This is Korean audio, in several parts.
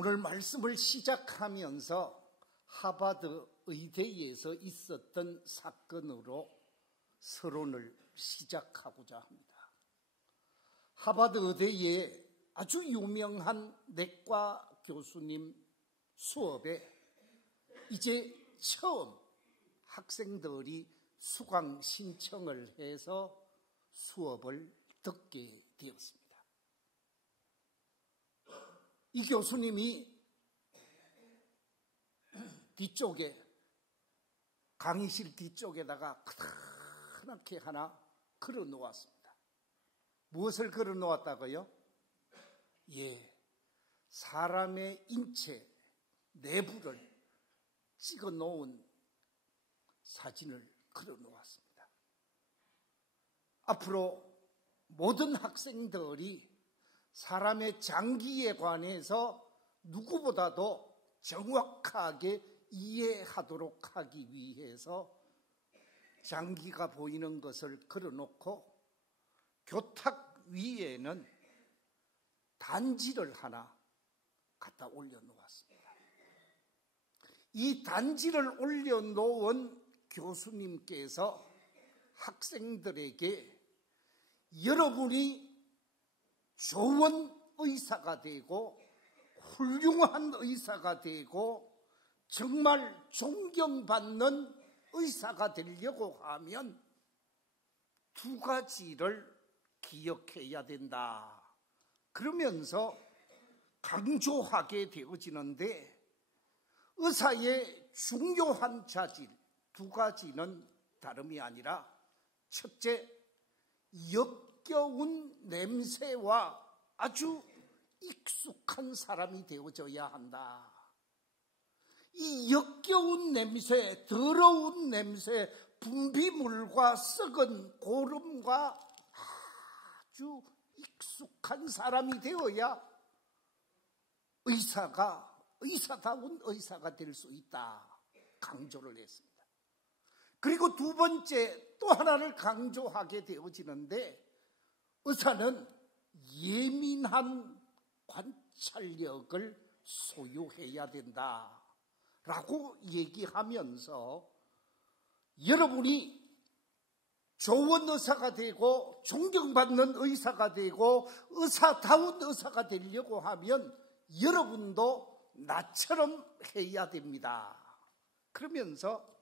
오늘 말씀을 시작하면서 하버드 의대에서 있었던 사건으로 서론을 시작하고자 합니다. 하버드 의대의 아주 유명한 내과 교수님 수업에 이제 처음 학생들이 수강 신청을 해서 수업을 듣게 되었습니다. 이 교수님이 뒤쪽에, 강의실 뒤쪽에다가 크게 하나 걸어 놓았습니다. 무엇을 걸어 놓았다고요? 사람의 인체 내부를 찍어 놓은 사진을 걸어 놓았습니다. 앞으로 모든 학생들이 사람의 장기에 관해서 누구보다도 정확하게 이해하도록 하기 위해서 장기가 보이는 것을 걸어놓고 교탁 위에는 단지를 하나 갖다 올려놓았습니다. 이 단지를 올려놓은 교수님께서 학생들에게 여러분이 좋은 의사가 되고 훌륭한 의사가 되고 정말 존경받는 의사가 되려고 하면 두 가지를 기억해야 된다. 그러면서 강조하게 되어지는데 의사의 중요한 자질 두 가지는 다름이 아니라 첫째, 역겨운 냄새와 아주 익숙한 사람이 되어져야 한다. 이 역겨운 냄새, 더러운 냄새, 분비물과 썩은 고름과 아주 익숙한 사람이 되어야 의사다운 의사가 될 수 있다. 강조를 했습니다. 그리고 두 번째 또 하나를 강조하게 되어지는데 의사는 예민한 관찰력을 소유해야 된다라고 얘기하면서 여러분이 좋은 의사가 되고 존경받는 의사가 되고 의사다운 의사가 되려고 하면 여러분도 나처럼 해야 됩니다. 그러면서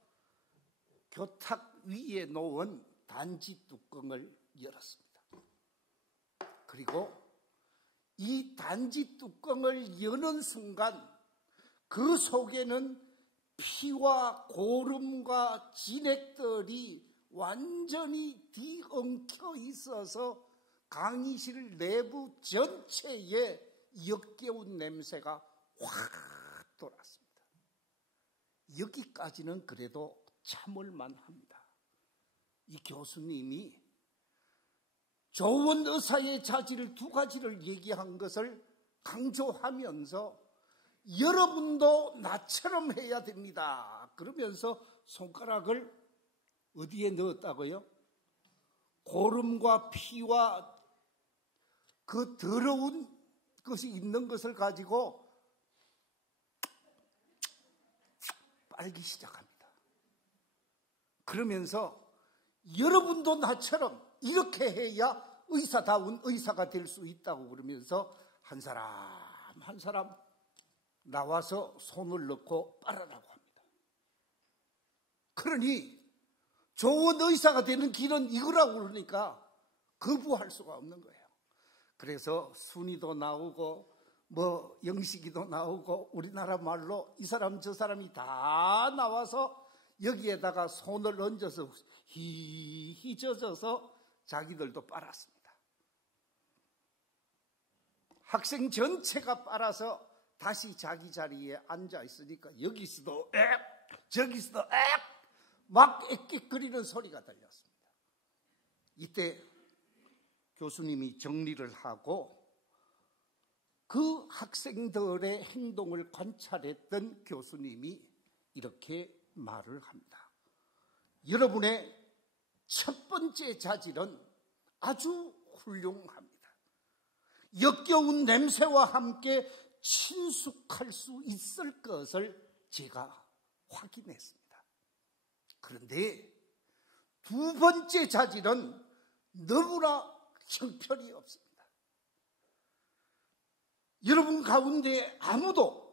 교탁 위에 놓은 단지 뚜껑을 열었습니다. 그리고 이 단지 뚜껑을 여는 순간 그 속에는 피와 고름과 진액들이 완전히 뒤엉켜 있어서 강의실 내부 전체에 역겨운 냄새가 확 돌았습니다. 여기까지는 그래도 참을만 합니다. 이 교수님이 좋은 의사의 자질 두 가지를 얘기한 것을 강조하면서 여러분도 나처럼 해야 됩니다. 그러면서 손가락을 어디에 넣었다고요? 고름과 피와 그 더러운 것이 있는 것을 가지고 빨기 시작합니다. 그러면서 여러분도 나처럼 이렇게 해야 의사다운 의사가 될 수 있다고 그러면서 한 사람 한 사람 나와서 손을 넣고 빨아라고 합니다. 그러니 좋은 의사가 되는 길은 이거라고 그러니까 거부할 수가 없는 거예요. 그래서 순이도 나오고 영식이도 나오고 우리나라 말로 이 사람 저 사람이 다 나와서 여기에다가 손을 얹어서 히히 젖어서 자기들도 빨았습니다. 학생 전체가 빨아서 다시 자기 자리에 앉아 있으니까 여기서도 저기서도 막 액기거리는 소리가 들렸습니다. 이때 교수님이 정리를 하고 그 학생들의 행동을 관찰했던 교수님이 이렇게 말을 합니다. 여러분의 첫 번째 자질은 아주 훌륭합니다. 역겨운 냄새와 함께 친숙할 수 있을 것을 제가 확인했습니다. 그런데 두 번째 자질은 너무나 형편이 없습니다. 여러분 가운데 아무도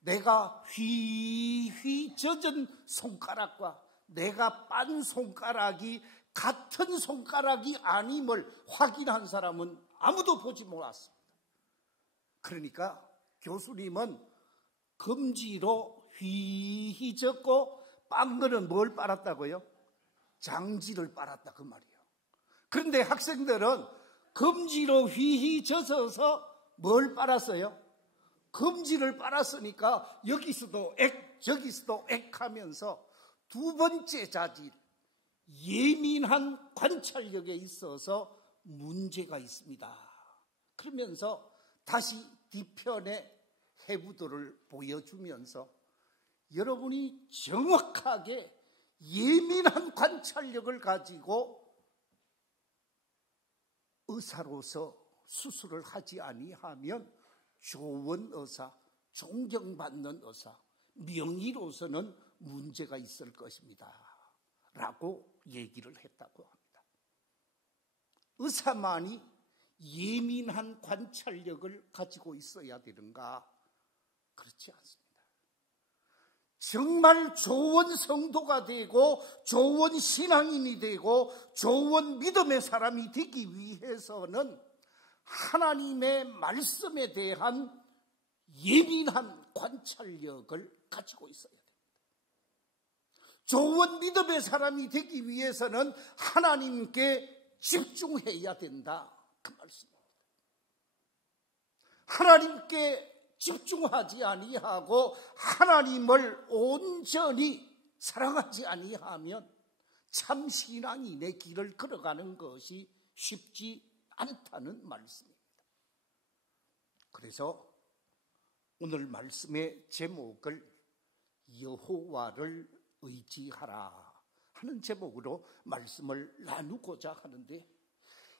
내가 휘휘 젖은 손가락과 내가 빤 손가락이 같은 손가락이 아님을 확인한 사람은 아무도 보지 못했습니다. 그러니까 교수님은 검지로 휘휘 젖고 빤 거는 뭘 빨았다고요? 장지를 빨았다 그 말이에요. 그런데 학생들은 검지로 휘휘 젖어서 뭘 빨았어요? 검지를 빨았으니까 여기서도 액 저기서도 액 하면서 두 번째 자질, 예민한 관찰력에 있어서 문제가 있습니다. 그러면서 다시 뒤편의 해부도를 보여주면서 여러분이 정확하게 예민한 관찰력을 가지고 의사로서 수술을 하지 아니하면 좋은 의사, 존경받는 의사, 명의로서는 문제가 있을 것입니다. 라고 얘기를 했다고 합니다. 의사만이 예민한 관찰력을 가지고 있어야 되는가? 그렇지 않습니다. 정말 좋은 성도가 되고 좋은 신앙인이 되고 좋은 믿음의 사람이 되기 위해서는 하나님의 말씀에 대한 예민한 관찰력을 가지고 있어야 됩니다. 좋은 믿음의 사람이 되기 위해서는 하나님께 집중해야 된다. 그 말씀입니다. 하나님께 집중하지 아니하고 하나님을 온전히 사랑하지 아니하면 참 신앙인의 길을 걸어가는 것이 쉽지 않다는 말씀입니다. 그래서 오늘 말씀의 제목을 여호와를 의지하라 하는 제목으로 말씀을 나누고자 하는데,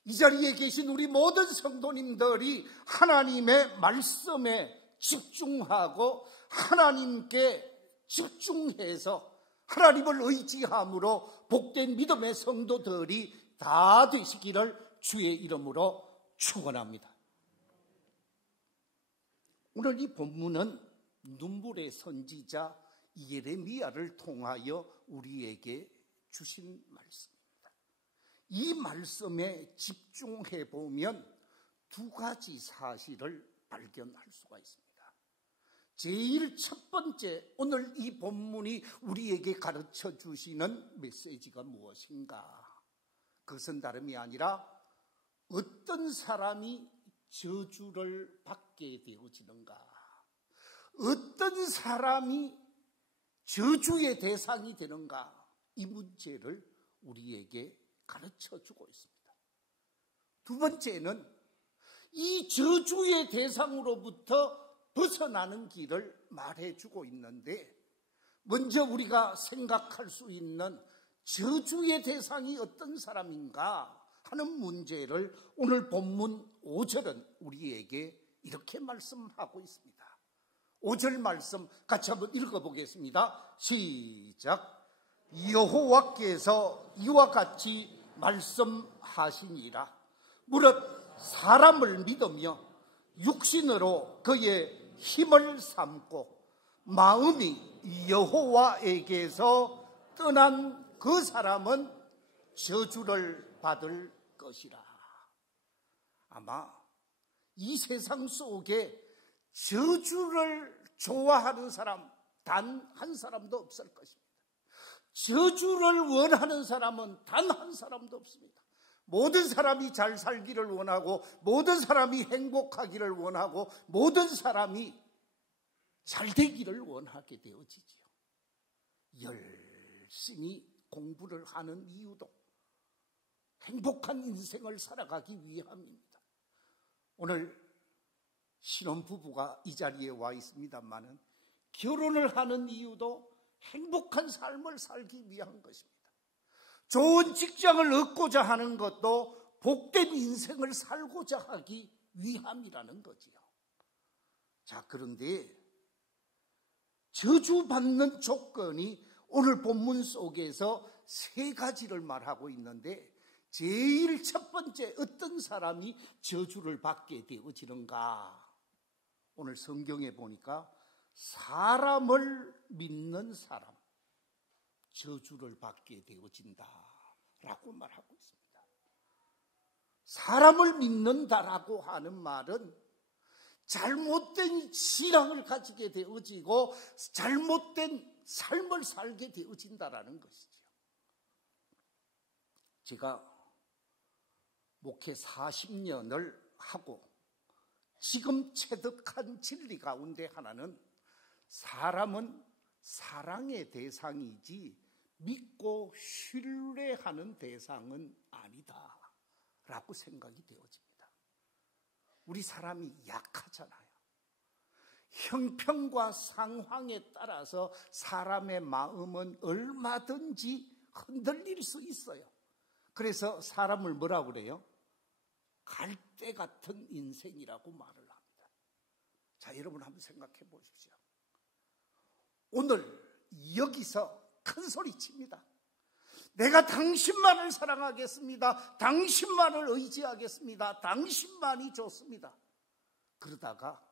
이 자리에 계신 우리 모든 성도님들이 하나님의 말씀에 집중하고 하나님께 집중해서 하나님을 의지함으로 복된 믿음의 성도들이 다 되시기를 주의 이름으로 축원합니다. 오늘 이 본문은 눈물의 선지자 예레미야를 통하여 우리에게 주신 말씀입니다. 이 말씀에 집중해 보면 두 가지 사실을 발견할 수가 있습니다. 제일 첫 번째, 오늘 이 본문이 우리에게 가르쳐 주시는 메시지가 무엇인가? 그것은 다름이 아니라 어떤 사람이 저주를 받게 되어지는가? 어떤 사람이 저주의 대상이 되는가? 이 문제를 우리에게 가르쳐 주고 있습니다. 두 번째는 이 저주의 대상으로부터 벗어나는 길을 말해주고 있는데, 먼저 우리가 생각할 수 있는 저주의 대상이 어떤 사람인가 하는 문제를 오늘 본문 5절은 우리에게 이렇게 말씀하고 있습니다. 5절 말씀 같이 한번 읽어보겠습니다. 시작. 여호와께서 이와 같이 말씀하시니라. 무릇 사람을 믿으며 육신으로 그의 힘을 삼고 마음이 여호와에게서 떠난 그 사람은 저주를 받을 것이라. 아마 이 세상 속에 저주를 좋아하는 사람 단 한 사람도 없을 것입니다. 저주를 원하는 사람은 단 한 사람도 없습니다. 모든 사람이 잘 살기를 원하고 모든 사람이 행복하기를 원하고 모든 사람이 잘 되기를 원하게 되어지지요. 열심히 공부를 하는 이유도 행복한 인생을 살아가기 위함입니다. 오늘 신혼부부가 이 자리에 와 있습니다만은 결혼을 하는 이유도 행복한 삶을 살기 위한 것입니다. 좋은 직장을 얻고자 하는 것도 복된 인생을 살고자 하기 위함이라는 거지요. 자, 그런데 저주받는 조건이 오늘 본문 속에서 세 가지를 말하고 있는데, 제일 첫 번째, 어떤 사람이 저주를 받게 되어지는가? 오늘 성경에 보니까 사람을 믿는 사람, 저주를 받게 되어진다라고 말하고 있습니다. 사람을 믿는다라고 하는 말은 잘못된 신앙을 가지게 되어지고 잘못된 삶을 살게 되어진다라는 것이죠. 제가 목회 40년을 하고 지금 체득한 진리 가운데 하나는, 사람은 사랑의 대상이지 믿고 신뢰하는 대상은 아니다 라고 생각이 되어집니다. 우리 사람이 약하잖아요. 형편과 상황에 따라서 사람의 마음은 얼마든지 흔들릴 수 있어요. 그래서 사람을 뭐라고 그래요? 갈대 같은 인생이라고 말을 합니다. 자, 여러분 한번 생각해 보십시오. 오늘 여기서 큰 소리 칩니다. 내가 당신만을 사랑하겠습니다. 당신만을 의지하겠습니다. 당신만이 좋습니다. 그러다가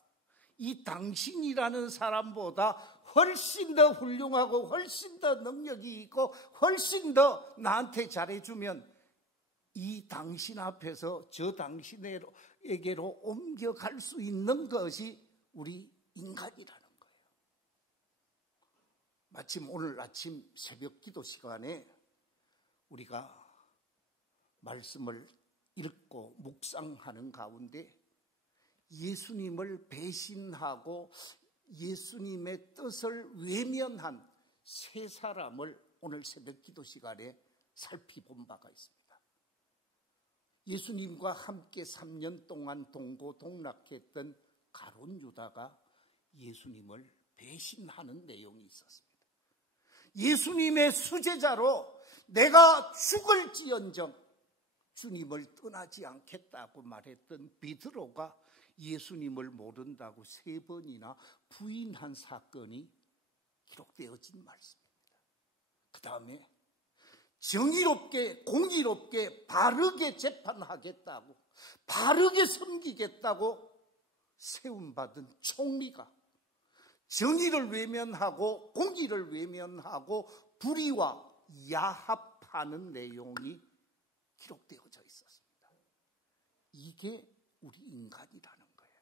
이 당신이라는 사람보다 훨씬 더 훌륭하고 훨씬 더 능력이 있고 훨씬 더 나한테 잘해주면 이 당신 앞에서 저 당신에게로 옮겨갈 수 있는 것이 우리 인간이라는 거예요. 마침 오늘 아침 새벽 기도 시간에 우리가 말씀을 읽고 묵상하는 가운데 예수님을 배신하고 예수님의 뜻을 외면한 세 사람을 오늘 새벽 기도 시간에 살펴본 바가 있습니다. 예수님과 함께 3년 동안 동고동락했던 가룟 유다가 예수님을 배신하는 내용이 있었습니다. 예수님의 수제자로 내가 죽을지언정 주님을 떠나지 않겠다고 말했던 베드로가 예수님을 모른다고 3번이나 부인한 사건이 기록되어진 말씀입니다. 그 다음에 정의롭게 공의롭게 바르게 재판하겠다고 바르게 섬기겠다고 세움받은 총리가 정의를 외면하고 공의를 외면하고 불의와 야합하는 내용이 기록되어져 있었습니다. 이게 우리 인간이라는 거예요.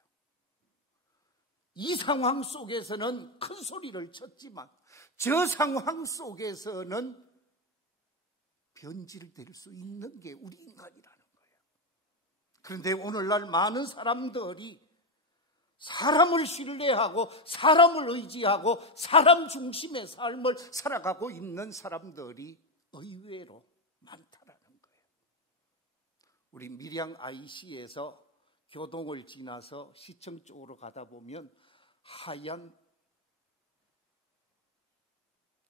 이 상황 속에서는 큰 소리를 쳤지만 저 상황 속에서는 변질될 수 있는 게 우리 인간이라는 거예요. 그런데 오늘날 많은 사람들이 사람을 신뢰하고 사람을 의지하고 사람 중심의 삶을 살아가고 있는 사람들이 의외로 많다라는 거예요. 우리 밀양 IC에서 교동을 지나서 시청 쪽으로 가다 보면 하얀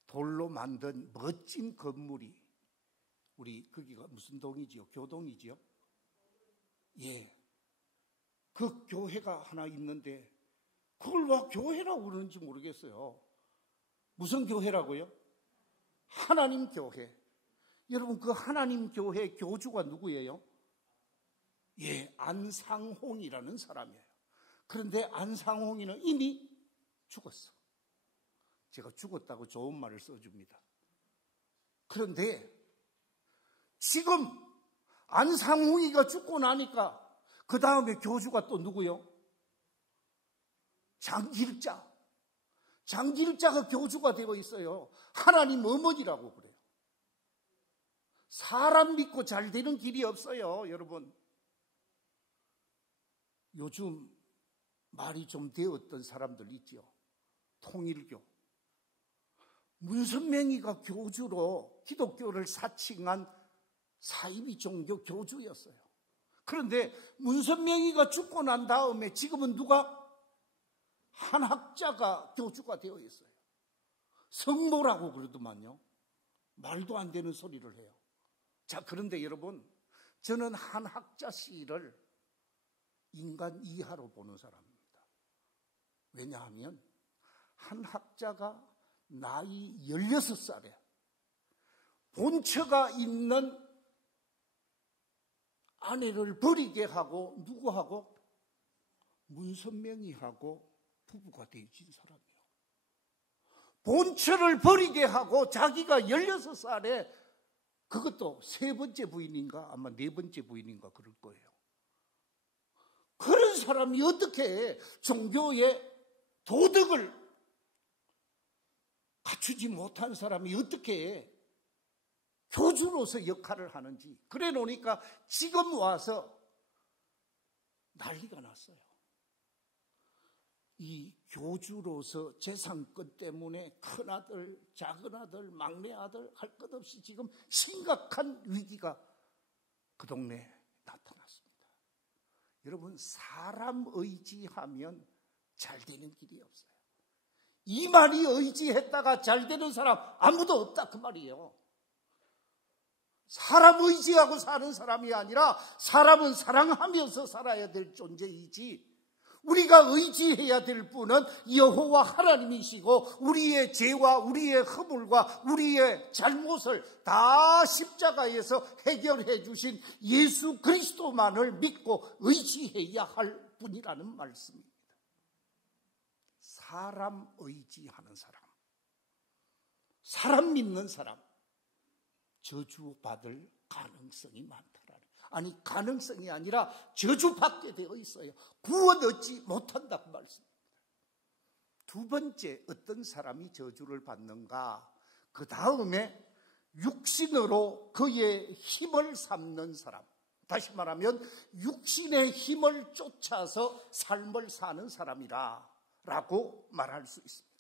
돌로 만든 멋진 건물이, 우리 거기가 무슨 동이지요? 교동이지요? 예. 그 교회가 하나 있는데 그걸 왜 교회라고 그러는지 모르겠어요. 무슨 교회라고요? 하나님 교회. 여러분, 그 하나님 교회 교주가 누구예요? 예, 안상홍이라는 사람이에요. 그런데 안상홍이는 이미 죽었어. 제가 죽었다고 좋은 말을 써줍니다. 그런데 지금 안상홍이가 죽고 나니까 그 다음에 교주가 또 누구요? 장길자. 장길자가 교주가 되어 있어요. 하나님 어머니라고 그래요. 사람 믿고 잘 되는 길이 없어요, 여러분. 요즘 말이 좀 되었던 사람들 있죠. 통일교. 문선명이가 교주로 기독교를 사칭한 사이비 종교 교주였어요. 그런데 문선명이가 죽고 난 다음에 지금은 누가? 한 학자가 교주가 되어 있어요. 성모라고 그러더만요. 말도 안 되는 소리를 해요. 자, 그런데 여러분, 저는 한 학자 씨를 인간 이하로 보는 사람입니다. 왜냐하면 한 학자가 나이 16살에 본처가 있는 아내를 버리게 하고 누구하고? 문선명이하고 부부가 되어진 사람이요. 본처를 버리게 하고 자기가 16살에 그것도 3번째 부인인가 아마 4번째 부인인가 그럴 거예요. 그런 사람이 어떻게 종교의 도덕을 갖추지 못한 사람이 어떻게 교주로서 역할을 하는지 그래 놓으니까 지금 와서 난리가 났어요. 이 교주로서 재산권 때문에 큰아들, 작은아들, 막내아들 할 것 없이 지금 심각한 위기가 그 동네에 나타났습니다. 여러분, 사람 의지하면 잘 되는 길이 없어요. 이 말이 의지했다가 잘 되는 사람 아무도 없다 그 말이에요. 사람 의지하고 사는 사람이 아니라 사람은 사랑하면서 살아야 될 존재이지, 우리가 의지해야 될 분은 여호와 하나님이시고 우리의 죄와 우리의 허물과 우리의 잘못을 다 십자가에서 해결해 주신 예수 그리스도만을 믿고 의지해야 할 분이라는 말씀입니다. 사람 의지하는 사람, 사람 믿는 사람, 저주받을 가능성이 많다라는, 아니 가능성이 아니라 저주받게 되어 있어요. 구원 얻지 못한다 그 말씀입니다. 두 번째, 어떤 사람이 저주를 받는가? 그 다음에 육신으로 그의 힘을 삼는 사람, 다시 말하면 육신의 힘을 쫓아서 삶을 사는 사람이라 라고 말할 수 있습니다.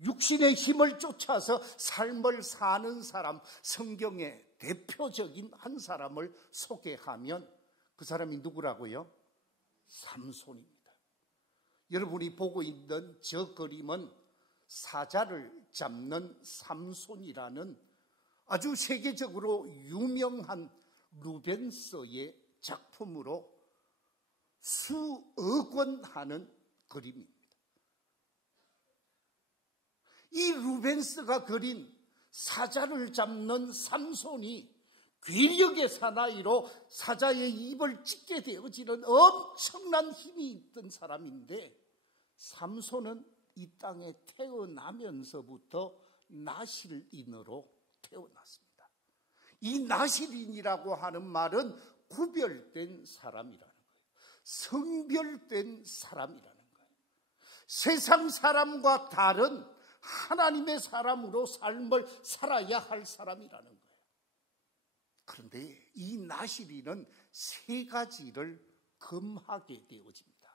육신의 힘을 쫓아서 삶을 사는 사람, 성경의 대표적인 한 사람을 소개하면 그 사람이 누구라고요? 삼손입니다. 여러분이 보고 있는 저 그림은 사자를 잡는 삼손이라는 아주 세계적으로 유명한 루벤스의 작품으로 수억 원 하는 그림입니다. 이 루벤스가 그린 사자를 잡는 삼손이 괴력의 사나이로 사자의 입을 찢게 되어지는 엄청난 힘이 있던 사람인데, 삼손은 이 땅에 태어나면서부터 나실인으로 태어났습니다. 이 나실인이라고 하는 말은 구별된 사람이라는 거예요. 성별된 사람이라는 거예요. 세상 사람과 다른 하나님의 사람으로 삶을 살아야 할 사람이라는 거예요. 그런데 이 나실인은 세 가지를 금하게 되어집니다.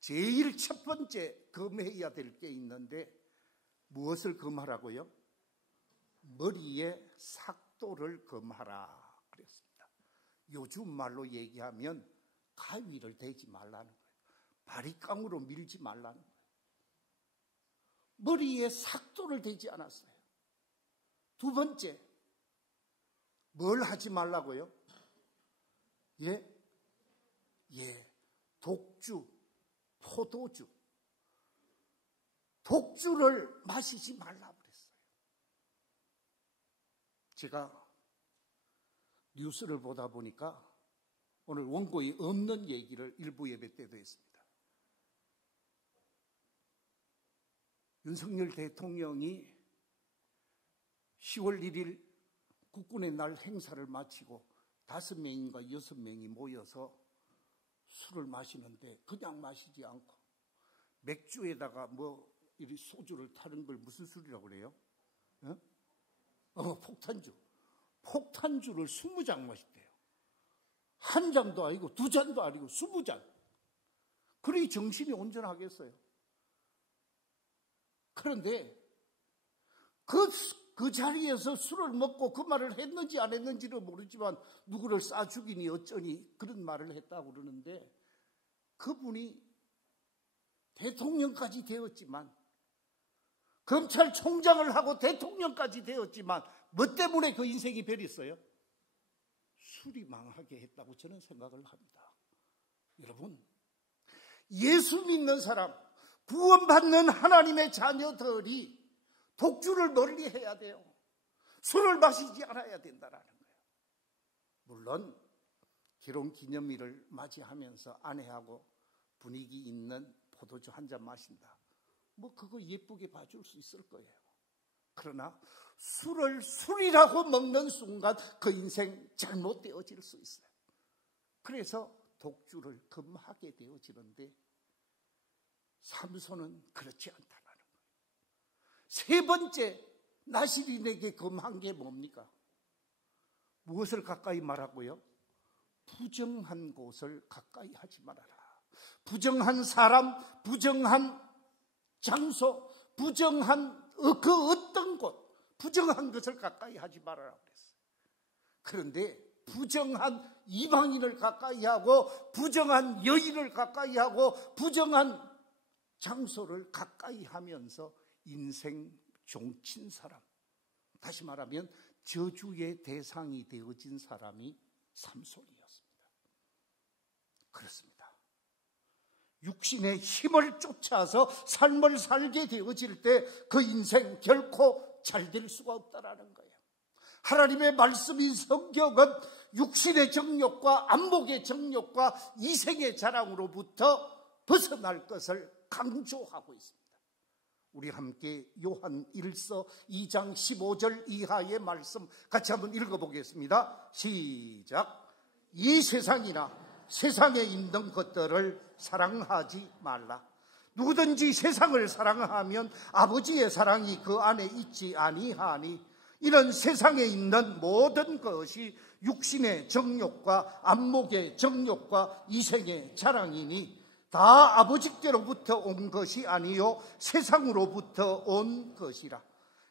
제일 첫 번째 금해야 될 게 있는데, 무엇을 금하라고요? 머리에 삭도를 금하라 그랬습니다. 요즘 말로 얘기하면 가위를 대지 말라는 거예요. 바리깡으로 밀지 말라는 거예요. 머리에 삭도를 대지 않았어요. 두 번째, 뭘 하지 말라고요? 독주, 포도주, 독주를 마시지 말라고 그랬어요. 제가 뉴스를 보다 보니까 오늘 원고에 없는 얘기를 일부 예배 때도 했습니다. 윤석열 대통령이 10월 1일 국군의 날 행사를 마치고 5명인가 6명이 모여서 술을 마시는데, 그냥 마시지 않고 맥주에다가 이리 소주를 타는 걸 무슨 술이라고 그래요? 폭탄주를 20장 마셨대요. 한 잔도 아니고 두 잔도 아니고 20잔. 그러니 정신이 온전하겠어요. 그런데 그 자리에서 술을 먹고 그 말을 했는지 안 했는지는 모르지만 누구를 쏴 죽이니 어쩌니 그런 말을 했다고 그러는데, 그분이 대통령까지 되었지만, 검찰총장을 하고 대통령까지 되었지만 뭐 때문에 그 인생이 변했어요? 술이 망하게 했다고 저는 생각을 합니다. 여러분, 예수 믿는 사람, 구원받는 하나님의 자녀들이 독주를 멀리 해야 돼요. 술을 마시지 않아야 된다라는 거예요. 물론 결혼 기념일을 맞이하면서 아내하고 분위기 있는 포도주 한 잔 마신다. 뭐 그거 예쁘게 봐줄 수 있을 거예요. 그러나 술을 술이라고 먹는 순간 그 인생 잘못되어질 수 있어요. 그래서 독주를 금하게 되어지는데 삼손은 그렇지 않다는 거예요. 세 번째 나실인에게 금한 게 뭡니까? 무엇을 가까이 말하고요? 부정한 곳을 가까이 하지 말아라. 부정한 사람, 부정한 장소, 부정한 그 어떤 곳, 부정한 것을 가까이 하지 말아라 그랬어요. 그런데 부정한 이방인을 가까이 하고 부정한 여인을 가까이 하고 부정한 장소를 가까이 하면서 인생 종친 사람, 다시 말하면 저주의 대상이 되어진 사람이 삼손이었습니다. 그렇습니다. 육신의 힘을 쫓아서 삶을 살게 되어질 때 그 인생 결코 잘 될 수가 없다라는 거예요. 하나님의 말씀인 성경은 육신의 정욕과 안목의 정욕과 이생의 자랑으로부터 벗어날 것을 강조하고 있습니다. 우리 함께 요한 1서 2장 15절 이하의 말씀 같이 한번 읽어보겠습니다. 시작. 이 세상이나 세상에 있는 것들을 사랑하지 말라. 누구든지 세상을 사랑하면 아버지의 사랑이 그 안에 있지 아니하니 이는 세상에 있는 모든 것이 육신의 정욕과 안목의 정욕과 이생의 자랑이니 다 아버지께로부터 온 것이 아니요 세상으로부터 온 것이라.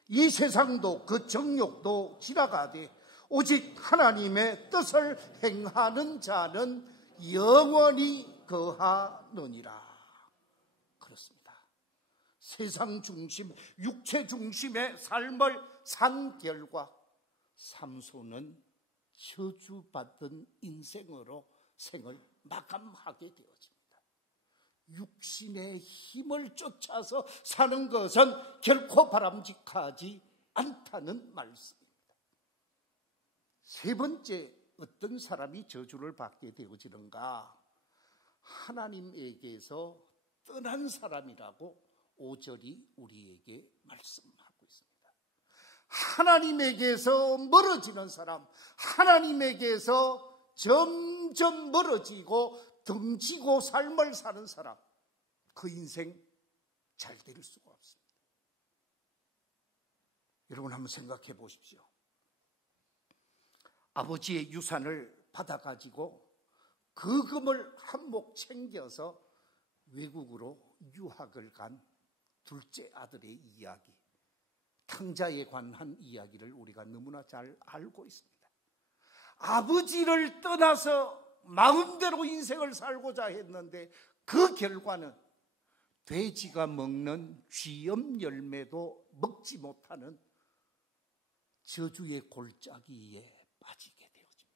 이 세상도 그 정욕도 지나가되 오직 하나님의 뜻을 행하는 자는 영원히 거하느니라. 그렇습니다. 세상 중심, 육체 중심의 삶을 산 결과 삼손은 저주받은 인생으로 생을 마감하게 되어집니다. 육신의 힘을 쫓아서 사는 것은 결코 바람직하지 않다는 말씀입니다. 세 번째, 어떤 사람이 저주를 받게 되어지는가? 하나님에게서 떠난 사람이라고 5절이 우리에게 말씀하고 있습니다. 하나님에게서 멀어지는 사람, 하나님에게서 점점 멀어지고 등지고 삶을 사는 사람, 그 인생 잘 될 수가 없습니다. 여러분 한번 생각해 보십시오. 아버지의 유산을 받아가지고 그 금을 한몫 챙겨서 외국으로 유학을 간 둘째 아들의 이야기, 탕자에 관한 이야기를 우리가 너무나 잘 알고 있습니다. 아버지를 떠나서 마음대로 인생을 살고자 했는데 그 결과는 돼지가 먹는 쥐염 열매도 먹지 못하는 저주의 골짜기에 빠지게 되어집니다.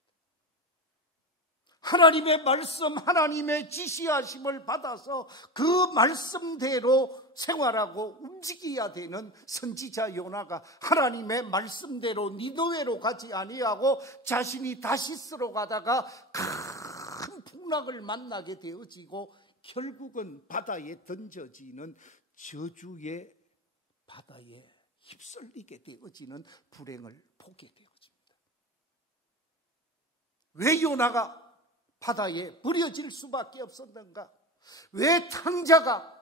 하나님의 말씀, 하나님의 지시하심을 받아서 그 말씀대로 생활하고 움직여야 되는 선지자 요나가 하나님의 말씀대로 니느웨로 가지 아니하고 자신이 다시스로 가다가 큰 풍랑을 만나게 되어지고 결국은 바다에 던져지는 저주의 바다에 휩쓸리게 되어지는 불행을 보게 되어집니다. 왜 요나가 바다에 버려질 수밖에 없었는가? 왜 탕자가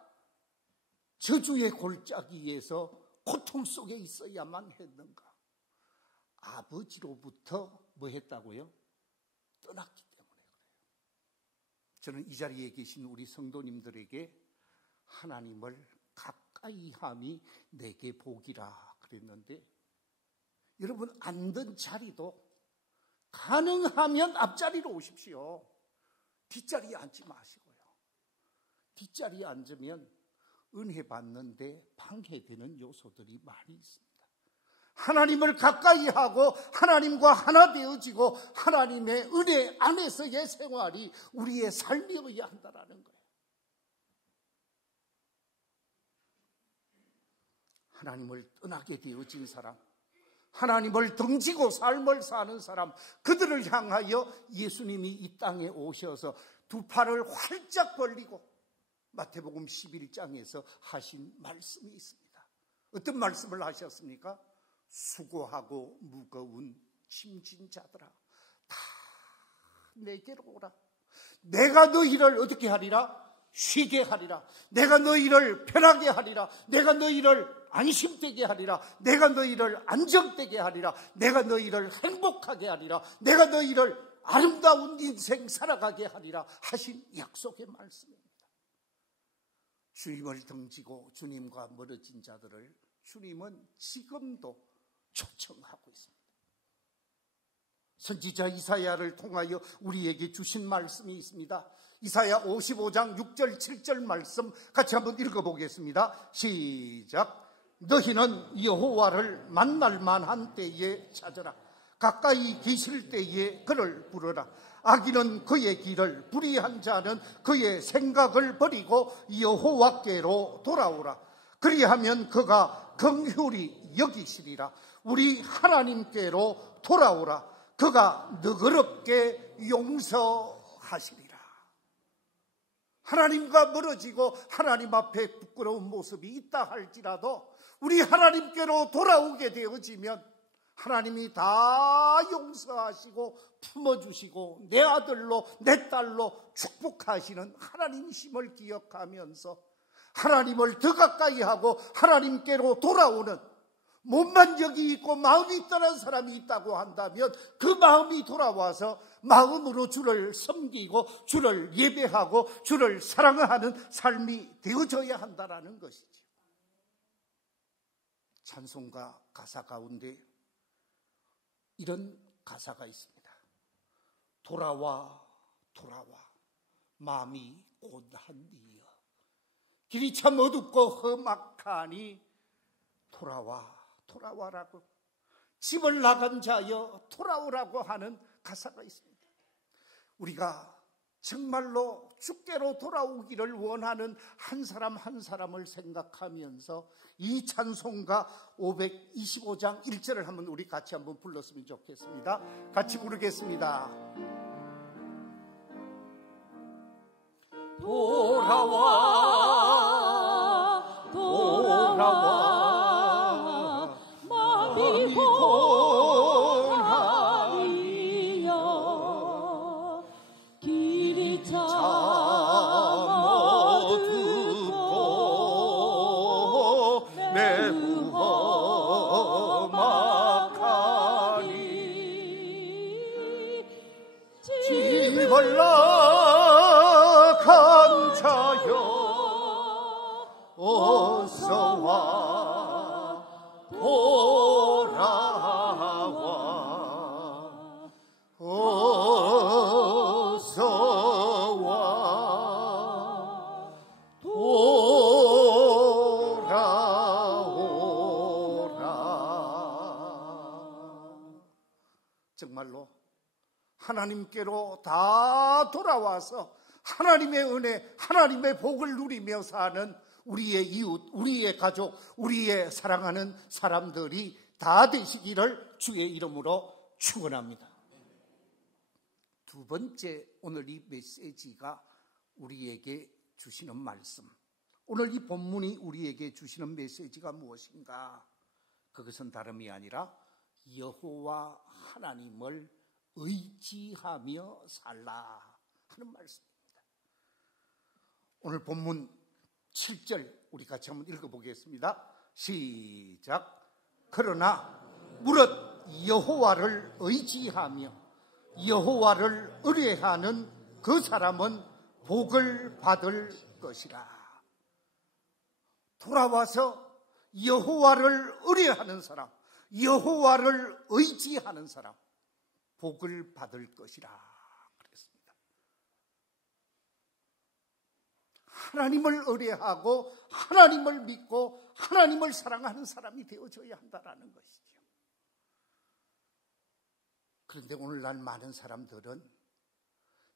저주의 골짜기에서 고통 속에 있어야만 했는가? 아버지로부터 뭐 했다고요? 떠났기 때문에 그래요. 저는 이 자리에 계신 우리 성도님들에게 하나님을 가까이 함이 내게 복이라 그랬는데, 여러분 앉은 자리도 가능하면 앞자리로 오십시오. 뒷자리에 앉지 마시고요. 뒷자리에 앉으면 은혜 받는데 방해되는 요소들이 많이 있습니다. 하나님을 가까이 하고 하나님과 하나 되어지고 하나님의 은혜 안에서의 생활이 우리의 삶이어야 한다는 거예요. 하나님을 떠나게 되어진 사람, 하나님을 등지고 삶을 사는 사람, 그들을 향하여 예수님이 이 땅에 오셔서 두 팔을 활짝 벌리고 마태복음 11장에서 하신 말씀이 있습니다. 어떤 말씀을 하셨습니까? 수고하고 무거운 짐진 자들아, 다 내게로 오라. 내가 너희를 어떻게 하리라? 쉬게 하리라. 내가 너희를 편하게 하리라. 내가 너희를 안심되게 하리라. 내가 너희를 안정되게 하리라. 내가 너희를 행복하게 하리라. 내가 너희를 아름다운 인생 살아가게 하리라 하신 약속의 말씀입니다. 주님을 등지고 주님과 멀어진 자들을 주님은 지금도 초청하고 있습니다. 선지자 이사야를 통하여 우리에게 주신 말씀이 있습니다. 이사야 55장 6절 7절 말씀 같이 한번 읽어보겠습니다. 시작. 너희는 여호와를 만날 만한 때에 찾으라. 가까이 계실 때에 그를 부르라. 악인은 그의 길을, 불의한 자는 그의 생각을 버리고 여호와께로 돌아오라. 그리하면 그가 긍휼히 여기시리라. 우리 하나님께로 돌아오라. 그가 너그럽게 용서하시리라. 하나님과 멀어지고 하나님 앞에 부끄러운 모습이 있다 할지라도 우리 하나님께로 돌아오게 되어지면 하나님이 다 용서하시고 품어주시고 내 아들로 내 딸로 축복하시는 하나님이심을 기억하면서 하나님을 더 가까이 하고 하나님께로 돌아오는, 몸만 여기 있고 마음이 떠난 사람이 있다고 한다면 그 마음이 돌아와서 마음으로 주를 섬기고 주를 예배하고 주를 사랑하는 삶이 되어져야 한다는 것이죠. 찬송가 가사 가운데 이런 가사가 있습니다. 돌아와 돌아와 마음이 곧한이여, 길이 참 어둡고 험악하니 돌아와 돌아와라고, 집을 나간 자여 돌아오라고 하는 가사가 있습니다. 우리가 정말로 주께로 돌아오기를 원하는 한 사람 한 사람을 생각하면서 이 찬송가 525장 1절을 한번 우리 같이 한번 불렀으면 좋겠습니다. 같이 부르겠습니다. 돌아와 돌아와 마음이 고하리여, 길이 참 어둡고 매우 험악하니 집을 나간 자여 어서와 돌아와 어서와 돌아오라. 정말로 하나님께로 다 돌아와서 하나님의 은혜, 하나님의 복을 누리며 사는 우리의 이웃, 우리의 가족, 우리의 사랑하는 사람들이 다 되시기를 주의 이름으로 축원합니다. 두 번째, 오늘 이 메시지가 우리에게 주시는 말씀, 오늘 이 본문이 우리에게 주시는 메시지가 무엇인가? 그것은 다름이 아니라 여호와 하나님을 의지하며 살라 하는 말씀입니다. 오늘 본문 7절 우리 같이 한번 읽어보겠습니다. 시작. 그러나 무릇 여호와를 의지하며 여호와를 의뢰하는 그 사람은 복을 받을 것이라. 돌아와서 여호와를 의뢰하는 사람, 여호와를 의지하는 사람, 복을 받을 것이라 그랬습니다. 하나님을 의뢰하고 하나님을 믿고 하나님을 사랑하는 사람이 되어져야 한다는 것이죠. 그런데 오늘날 많은 사람들은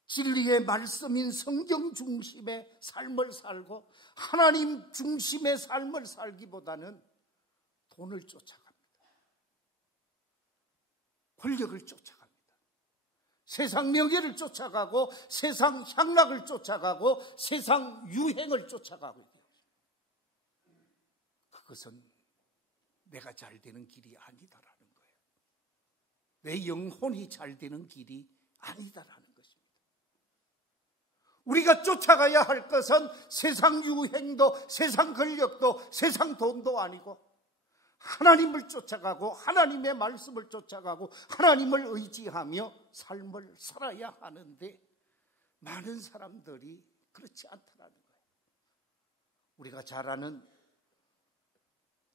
진리의 말씀인 성경 중심의 삶을 살고 하나님 중심의 삶을 살기보다는 돈을 쫓아갑니다. 권력을 쫓아갑니다. 세상 명예를 쫓아가고 세상 향락을 쫓아가고 세상 유행을 쫓아가고 있어요. 그것은 내가 잘 되는 길이 아니다라는 거예요. 내 영혼이 잘 되는 길이 아니다라는 것입니다. 우리가 쫓아가야 할 것은 세상 유행도 세상 권력도 세상 돈도 아니고 하나님을 쫓아가고 하나님의 말씀을 쫓아가고 하나님을 의지하며 삶을 살아야 하는데 많은 사람들이 그렇지 않다라는 거예요. 우리가 잘 아는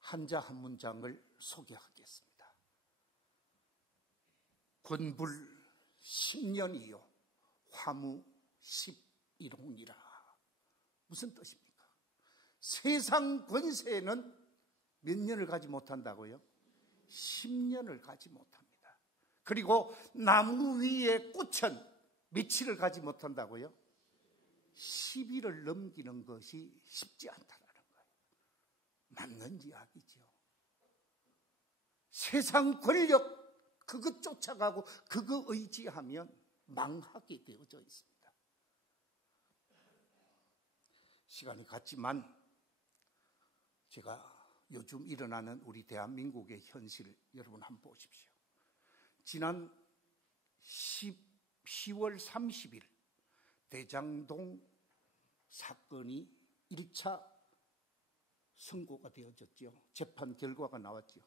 한자 한 문장을 소개하겠습니다. 권불 10년이요 화무 11홍이라. 무슨 뜻입니까? 세상 권세는 몇 년을 가지 못한다고요? 10년을 가지 못합니다. 그리고 나무 위에 꽃은 며칠을 가지 못한다고요? 10일을 넘기는 것이 쉽지 않다라는 거예요. 맞는 이야기죠. 세상 권력 그것 쫓아가고 그거 의지하면 망하게 되어져 있습니다. 시간이 갔지만 제가 요즘 일어나는 우리 대한민국의 현실 여러분 한번 보십시오. 지난 10월 30일 대장동 사건이 1차 선고가 되어졌죠. 재판 결과가 나왔죠.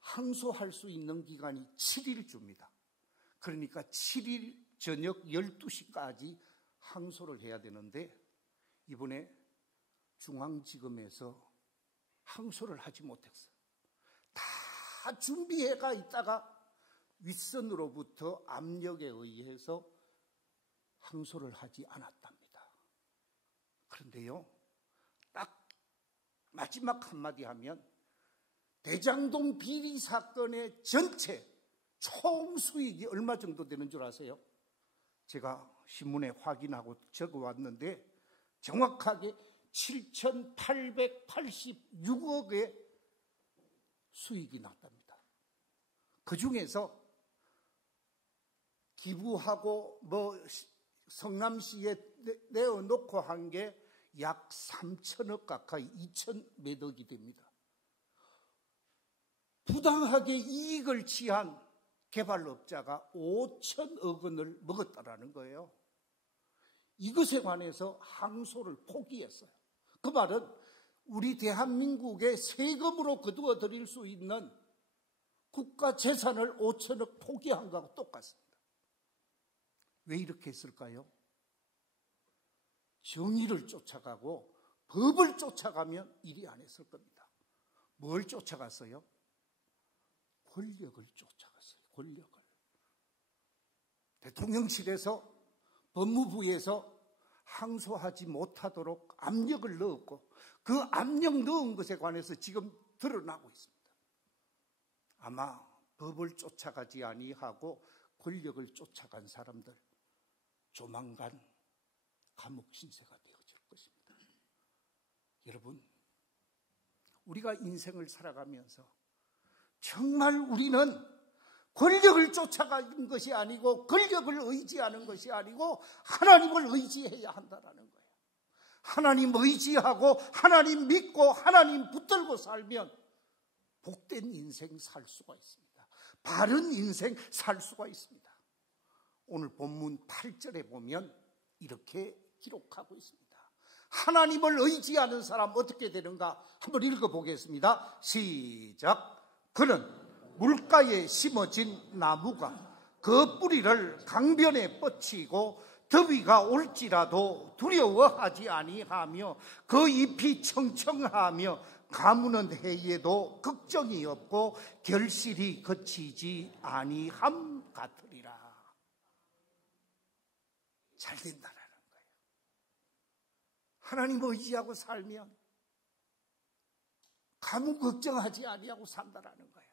항소할 수 있는 기간이 7일 줍니다. 그러니까 7일 저녁 12시까지 항소를 해야 되는데 이번에 중앙지검에서 항소를 하지 못했어요. 다 준비해가 있다가 윗선으로부터 압력에 의해서 항소를 하지 않았답니다. 그런데요, 딱 마지막 한마디 하면 대장동 비리 사건의 전체 총 수익이 얼마 정도 되는 줄 아세요? 제가 신문에 확인하고 적어왔는데 정확하게 7,886억의 수익이 났답니다. 그 중에서 기부하고 성남시에 내어놓고 한 게 약 3천억 가까이 2천 몇 억이 됩니다. 부당하게 이익을 취한 개발업자가 5천억 원을 먹었다라는 거예요. 이것에 관해서 항소를 포기했어요. 그 말은 우리 대한민국의 세금으로 거두어 드릴 수 있는 국가 재산을 5천억 포기한 거하고 똑같습니다. 왜 이렇게 했을까요? 정의를 쫓아가고 법을 쫓아가면 일이 안 했을 겁니다. 뭘 쫓아갔어요? 권력을 쫓아갔어요. 권력을. 대통령실에서 법무부에서 항소하지 못하도록 압력을 넣었고 그 압력 넣은 것에 관해서 지금 드러나고 있습니다. 아마 법을 쫓아가지 아니하고 권력을 쫓아간 사람들 조만간 감옥 신세가 되어질 것입니다. 여러분, 우리가 인생을 살아가면서 정말 우리는 권력을 쫓아가는 것이 아니고 권력을 의지하는 것이 아니고 하나님을 의지해야 한다는 거예요. 하나님 의지하고 하나님 믿고 하나님 붙들고 살면 복된 인생 살 수가 있습니다. 바른 인생 살 수가 있습니다. 오늘 본문 8절에 보면 이렇게 기록하고 있습니다. 하나님을 의지하는 사람 어떻게 되는가 한번 읽어보겠습니다. 시작. 그는 물가에 심어진 나무가 그 뿌리를 강변에 뻗치고 더위가 올지라도 두려워하지 아니하며 그 잎이 청청하며 가무는 해에도 걱정이 없고 결실이 거치지 아니함 같으리라. 잘 된다라는 거예요. 하나님 의지하고 살면 가무 걱정하지 아니하고 산다라는 거예요.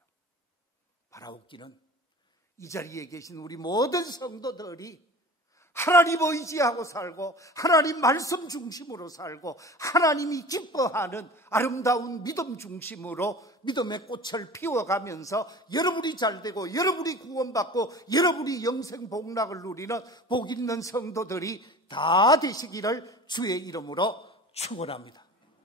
바라옵기는 이 자리에 계신 우리 모든 성도들이 하나님 의지하고 살고 하나님 말씀 중심으로 살고 하나님이 기뻐하는 아름다운 믿음 중심으로 믿음의 꽃을 피워가면서 여러분이 잘되고 여러분이 구원받고 여러분이 영생 복락을 누리는 복 있는 성도들이 다 되시기를 주의 이름으로 축원합니다.